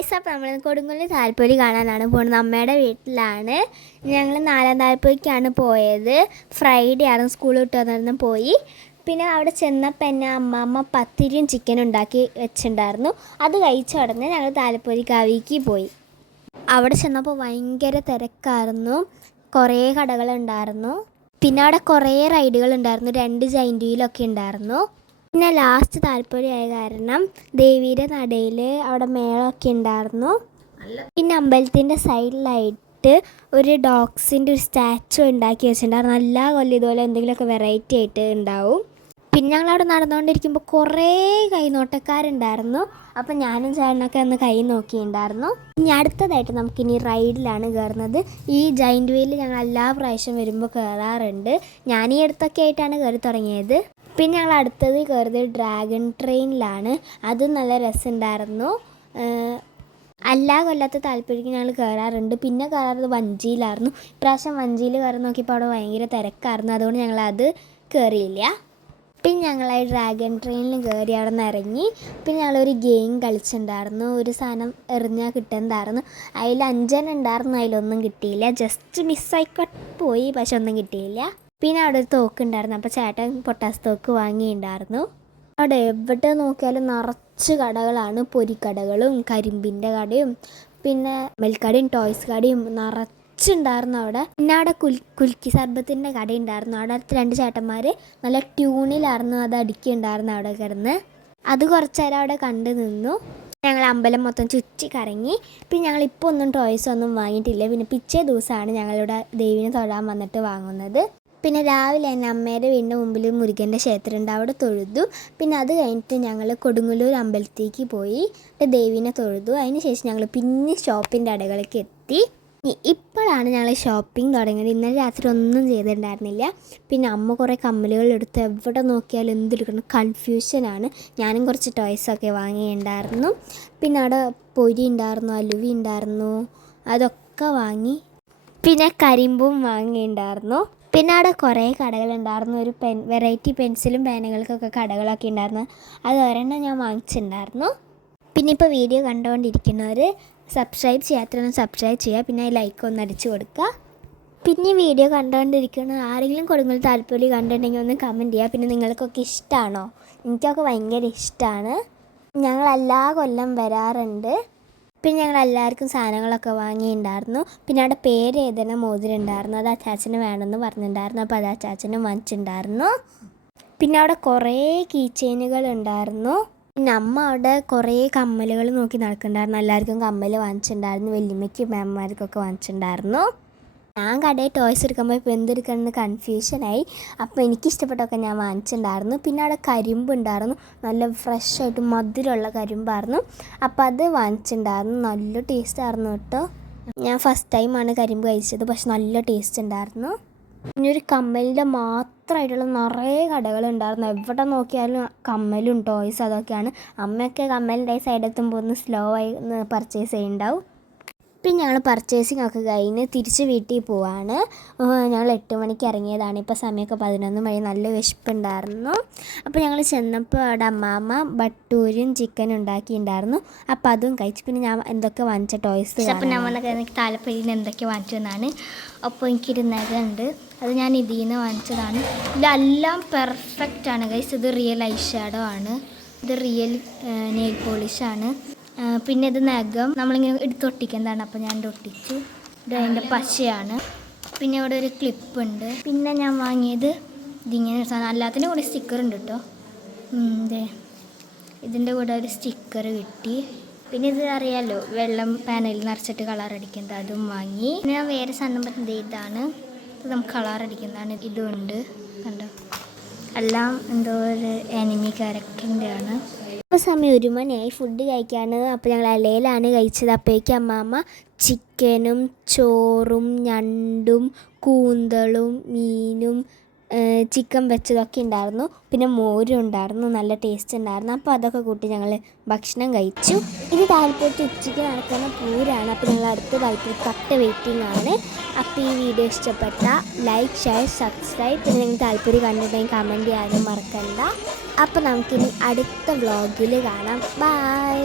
Guys അപ്പോൾ നമ്മൾ കൊടുങ്ങല്ലി താൽപ്പൊലി കാണാനാണ് പോകുന്നത് അമ്മയുടെ വീട്ടിലാണ്. ഞങ്ങൾ നാലാം താൽപ്പൊലിക്കാണ് പോയത്. ഫ്രൈഡേ ആണ് സ്കൂൾ വിട്ട് വന്നിരുന്നു പോയി. പിന്നെ അവിടെ ചെന്നപ്പോൾ എന്നെ അമ്മമ്മ പത്തിരിയും ചിക്കനും ഉണ്ടാക്കി വെച്ചിട്ടുണ്ടായിരുന്നു. അത് കഴിച്ച ഉടനെ ഞങ്ങൾ താലപ്പൊലി കാവിക്ക് പോയി. അവിടെ ചെന്നപ്പോൾ ഭയങ്കര തിരക്കായിരുന്നു. കുറേ കടകളുണ്ടായിരുന്നു. പിന്നെ അവിടെ കുറേ റൈഡുകൾ ഉണ്ടായിരുന്നു. രണ്ട് ജൈന്റ് വീലൊക്കെ ഉണ്ടായിരുന്നു. പിന്നെ ലാസ്റ്റ് താല്പര്യമായ കാരണം ദേവിയുടെ നടയിൽ അവിടെ മേളമൊക്കെ ഉണ്ടായിരുന്നു. പിന്നെ അമ്പലത്തിന്റെ സൈഡിലായിട്ട് ഒരു ഡോഗ്സിന്റെ ഒരു സ്റ്റാച്ചു ഉണ്ടാക്കി വെച്ചിട്ടുണ്ടായിരുന്നു. എല്ലാ കൊല്ലം ഇതുപോലെ എന്തെങ്കിലുമൊക്കെ വെറൈറ്റി ആയിട്ട് ഉണ്ടാവും. പിന്നെ ഞങ്ങൾ അവിടെ നടന്നുകൊണ്ടിരിക്കുമ്പോൾ കുറേ കൈനോട്ടക്കാരുണ്ടായിരുന്നു. അപ്പം ഞാനും ചേട്ടനൊക്കെ ഒന്ന് കൈ നോക്കിയിട്ടുണ്ടായിരുന്നു. ഇനി അടുത്തതായിട്ട് നമുക്കിനി റൈഡിലാണ് കയറുന്നത്. ഈ ജൈന്റ് വീലിൽ ഞങ്ങൾ എല്ലാ പ്രാവശ്യം വരുമ്പോൾ കയറാറുണ്ട്. ഞാൻ ഈ അടുത്തൊക്കെ ആയിട്ടാണ് കയറി തുടങ്ങിയത്. പിന്നെ ഞങ്ങൾ അടുത്തത് കയറിയത് ഡ്രാഗൺ ട്രെയിനിലാണ് അതും നല്ല രസമുണ്ടായിരുന്നു. അല്ലാ കൊല്ലത്തെ താല്പര്യത്തിന് ഞങ്ങൾ കയറാറുണ്ട് പിന്നെ കയറാറ് വഞ്ചിയിലായിരുന്നു. ഇപ്രാവശ്യം വഞ്ചിയിൽ കയറി നോക്കിയപ്പോൾ അവിടെ ഭയങ്കര തിരക്കായിരുന്നു. അതുകൊണ്ട് ഞങ്ങൾ അത് കയറിയില്ല പിന്നെ ഞങ്ങൾ ഡ്രാഗൺ ട്രെയിനിൽ കയറി അവിടെ നിന്ന് ഇറങ്ങി. പിന്നെ ഞങ്ങളൊരു ഗെയിം കളിച്ചിട്ടുണ്ടായിരുന്നു. ഒരു സാധനം എറിഞ്ഞാൽ കിട്ടുന്നതായിരുന്നു അതിൽ അഞ്ചെണ്ണം ഉണ്ടായിരുന്നു. അതിലൊന്നും കിട്ടിയില്ല. ജസ്റ്റ് മിസ്സായിക്കോട്ട് പോയി പക്ഷെ ഒന്നും കിട്ടിയില്ല. പിന്നെ അവിടെ ഒരു തോക്ക് ഉണ്ടായിരുന്നു. അപ്പോൾ ചേട്ടൻ പൊട്ടാസ് തോക്ക് വാങ്ങിയിട്ടുണ്ടായിരുന്നു. അവിടെ എവിടെ നോക്കിയാലും നിറച്ച് കടകളാണ്. പൊരിക്കടകളും കരിമ്പിന്റെ കടയും പിന്നെ മെൽക്കടയും ടോയ്സ് കടയും നിറച്ചുണ്ടായിരുന്നു അവിടെ. പിന്നെ അവിടെ കുൽ കുൽക്കി സർബത്തിന്റെ കട ഉണ്ടായിരുന്നു അവിടെ രണ്ട് ചേട്ടന്മാർ നല്ല ട്യൂണിലായിരുന്നു അത് അടിക്കുന്നുണ്ടായിരുന്നു അവിടെ കിടന്ന്. അത് കുറച്ച് നേരം അവിടെ കണ്ടു നിന്നു. ഞങ്ങൾ അമ്പലം മൊത്തം ചുറ്റി കറങ്ങി. പിന്നെ ഞങ്ങൾ ഇപ്പോൾ ഒന്നും ടോയ്സ് ഒന്നും വാങ്ങിയിട്ടില്ല. പിന്നെ പിച്ചേ ദിവസമാണ് ഞങ്ങളിവിടെ ദേവിനെ തൊഴാൻ വന്നിട്ട് വാങ്ങുന്നത്. പിന്നെ രാവിലെ തന്നെ അമ്മയുടെ വീടിന്റെ മുമ്പിൽ മുരുകന്റെ ക്ഷേത്രമുണ്ട് അവിടെ തൊഴുതു. പിന്നെ അത് കഴിഞ്ഞിട്ട് ഞങ്ങൾ കൊടുങ്ങല്ലൂർ അമ്പലത്തേക്ക് പോയി. ദേവീനെ തൊഴുതു. അതിന് ശേഷം ഞങ്ങൾ പിന്നെ ഷോപ്പിന്റെ അടകളിലേക്ക് എത്തി. ഇപ്പോഴാണ് ഞങ്ങൾ ഷോപ്പിംഗ് തുടങ്ങിയത്. ഇന്നലെ രാത്രി ഒന്നും ചെയ്തിട്ടുണ്ടായിരുന്നില്ല. പിന്നെ അമ്മ കുറേ കമ്മലുകൾ എടുത്ത് എവിടെ നോക്കിയാലും എന്തെടുക്കണം. കൺഫ്യൂഷനാണ് ഞാനും കുറച്ച് ടോയ്സൊക്കെ വാങ്ങിയിട്ടുണ്ടായിരുന്നു. പിന്നെ അവിടെ പൊരി ഉണ്ടായിരുന്നു അലുവി ഉണ്ടായിരുന്നു. അതൊക്കെ വാങ്ങി പിന്നെ കരിമ്പും വാങ്ങിയിട്ടുണ്ടായിരുന്നു പിന്നെ അവിടെ കുറേ കടകളുണ്ടായിരുന്നു. ഒരു പെൻ വെറൈറ്റി പെൻസിലും പേനകൾക്കൊക്കെ കടകളൊക്കെ ഉണ്ടായിരുന്നു. അത് ഒരെണ്ണം ഞാൻ വാങ്ങിച്ചിട്ടുണ്ടായിരുന്നു. പിന്നെ ഇപ്പോൾ വീഡിയോ കണ്ടുകൊണ്ടിരിക്കുന്നവർ സബ്സ്ക്രൈബ് ചെയ്യാത്തവരൊന്ന് സബ്സ്ക്രൈബ് ചെയ്യുക. പിന്നെ ലൈക്ക് ഒന്ന് അടിച്ചു കൊടുക്കുക. പിന്നെ വീഡിയോ കണ്ടുകൊണ്ടിരിക്കുന്ന ആരെങ്കിലും കൊടുങ്ങൾ താല്പര്യം കണ്ടിട്ടുണ്ടെങ്കിൽ ഒന്ന് കമന്റ് ചെയ്യുക. പിന്നെ നിങ്ങൾക്കൊക്കെ ഇഷ്ടമാണോ എനിക്കൊക്കെ ഭയങ്കര ഇഷ്ടമാണ് ഞങ്ങൾ എല്ലാ കൊല്ലം വരാറുണ്ട്. പിന്നെ ഞങ്ങൾ എല്ലാവർക്കും സാധനങ്ങളൊക്കെ വാങ്ങിയിട്ടുണ്ടായിരുന്നു. പിന്നെ അവിടെ പേര് എഴുതുന്ന മോതിരം ഉണ്ടായിരുന്നു അത് അച്ചാച്ചന് വേണമെന്ന് പറഞ്ഞിട്ടുണ്ടായിരുന്നു. അപ്പോൾ അത് അച്ചാച്ചനും വാങ്ങിച്ചിട്ടുണ്ടായിരുന്നു. പിന്നെ അവിടെ കുറേ കീ ചെയിനുകൾ ഉണ്ടായിരുന്നു. പിന്നെ അമ്മ അവിടെ കുറേ കമ്മലുകൾ നോക്കി നടക്കുന്നുണ്ടായിരുന്നു. എല്ലാവർക്കും കമ്മൽ വാങ്ങിച്ചിട്ടുണ്ടായിരുന്നു. വലിയമ്മയ്ക്കും മാമ്മമാർക്കൊക്കെ വാങ്ങിച്ചിട്ടുണ്ടായിരുന്നു. ഞാൻ കടയിൽ ടോയ്സ് എടുക്കുമ്പോൾ ഇപ്പോൾ എന്തെടുക്കണമെന്ന് കൺഫ്യൂഷനായി അപ്പോൾ എനിക്ക് എനിക്കിഷ്ടപ്പെട്ടൊക്കെ ഞാൻ വാങ്ങിച്ചിട്ടുണ്ടായിരുന്നു. പിന്നെ അവിടെ കരിമ്പ് ഉണ്ടായിരുന്നു. നല്ല ഫ്രഷ് ആയിട്ട് മധുരമുള്ള കരിമ്പായിരുന്നു. അപ്പോൾ അത് വാങ്ങിച്ചിട്ടുണ്ടായിരുന്നു. നല്ല ടേസ്റ്റ് ആയിരുന്നു കേട്ടോ. ഞാൻ ഫസ്റ്റ് ടൈമാണ് കരിമ്പ് കഴിച്ചത്. പക്ഷെ നല്ല ടേസ്റ്റ് ഉണ്ടായിരുന്നു. പിന്നെ ഒരു കമ്മലിന്റെ മാത്രമായിട്ടുള്ള നിറയെ കടകളുണ്ടായിരുന്നു എവിടെ നോക്കിയാലും കമ്മലും ടോയ്സ് അതൊക്കെയാണ്. അമ്മയൊക്കെ കമ്മലിന്റെ സൈഡെത്തുമ്പോൾ ഒന്ന് സ്ലോ ആയി പർച്ചേസ് ചെയ്യുന്നുണ്ടാവും പിന്നെ ഞങ്ങൾ പർച്ചേസിങ് ഒക്കെ കഴിഞ്ഞ് തിരിച്ച് വീട്ടിൽ പോവാണ്. ഞങ്ങൾ എട്ട് മണിക്ക് ഇറങ്ങിയതാണ്. ഇപ്പോൾ സമയമൊക്കെ പതിനൊന്ന് മണി. നല്ല വിശപ്പുണ്ടായിരുന്നു. അപ്പോൾ ഞങ്ങൾ ചെന്നപ്പോൾ അവിടെ അമ്മാമ്മ ബട്ടൂരും ചിക്കനും ഉണ്ടാക്കിയിട്ടുണ്ടായിരുന്നു. അപ്പോൾ അതും കഴിച്ചു പിന്നെ ഞാൻ എന്തൊക്കെ വാങ്ങിച്ച ടോയ്സ് അപ്പോൾ ഞാൻ വന്നൊക്കെ എനിക്ക് താലപ്പൊലിയിൽ എന്തൊക്കെ വാങ്ങിച്ചതെന്നാണ് അപ്പോൾ എനിക്കൊരു നഖമുണ്ട് അത് ഞാൻ ഇതിൽ നിന്ന് വാങ്ങിച്ചതാണ്. ഇതെല്ലാം പെർഫെക്റ്റ് ആണ് ഗൈസ് ഇത് റിയൽ ഐ ഷാഡോ ആണ്. ഇത് റിയൽ നെയിൽ പോളിഷാണ് പിന്നെ ഇത് നഖം. നമ്മളിങ്ങനെ എടുത്ത് ഒട്ടിക്കുന്നതാണ് അപ്പോൾ ഞാൻ ഒട്ടിച്ചു. ഇത് അതിന്റെ പശയാണ്. പിന്നെ ഇവിടെ ഒരു ക്ലിപ്പ് ഉണ്ട്. പിന്നെ ഞാൻ വാങ്ങിയത് ഇതിങ്ങനെ സാധനം. അല്ലാത്തതിന്റെ കൂടെ സ്റ്റിക്കർ ഉണ്ട് കേട്ടോ ഇതേ ഇതിന്റെ കൂടെ ഒരു സ്റ്റിക്കർ കിട്ടി. പിന്നെ ഇത് അറിയാമല്ലോ വെള്ളം പാനലിൽ നിറച്ചിട്ട് കളർ അടിക്കുന്നത്. അതും വാങ്ങി. പിന്നെ ഞാൻ വേറെ സാധനം പറഞ്ഞത് ഇതാണ്. ഇത് നമുക്ക് കളർ അടിക്കുന്നതാണ്. ഇതുണ്ട്. കണ്ടോ? എല്ലാം എന്തോ ഒരു എനിമി ക്യാരക്ടറിന്റെ ആണ് ഇപ്പോൾ സമയം ഒരു മണിയായി. ഫുഡ് കഴിക്കാണ് അപ്പോൾ ഞങ്ങൾ അലയിലാണ് കഴിച്ചത്. അപ്പോഴേക്കും അമ്മാമ്മ ചിക്കനും ചോറും ഞണ്ടും കൂന്തളും മീനും ചിക്കൻ വെച്ചതൊക്കെ ഉണ്ടായിരുന്നു. പിന്നെ മോരും ഉണ്ടായിരുന്നു. നല്ല ടേസ്റ്റ് ഉണ്ടായിരുന്നു. അപ്പോൾ അതൊക്കെ കൂട്ടി ഞങ്ങൾ ഭക്ഷണം കഴിച്ചു. ഇത് താല്പര്യത്തിൽ ഉച്ചയ്ക്ക് നടക്കുന്ന പൂരാണ്. അപ്പോൾ ഞങ്ങൾ അടുത്ത താല്പര്യം കട്ട വെയിറ്റിംഗ് ആണ്. അപ്പോൾ ഈ വീഡിയോ ഇഷ്ടപ്പെട്ട ലൈക്ക് ഷെയർ സബ്സ്ക്രൈബ് പിന്നെ നിങ്ങൾക്ക് താല്പര്യം കണ്ടിട്ടുണ്ടെങ്കിൽ കമന്റ് ചെയ്യാനും മറക്കണ്ട. അപ്പോൾ നമുക്കിനി അടുത്ത വ്ളോഗിൽ കാണാം. ബൈ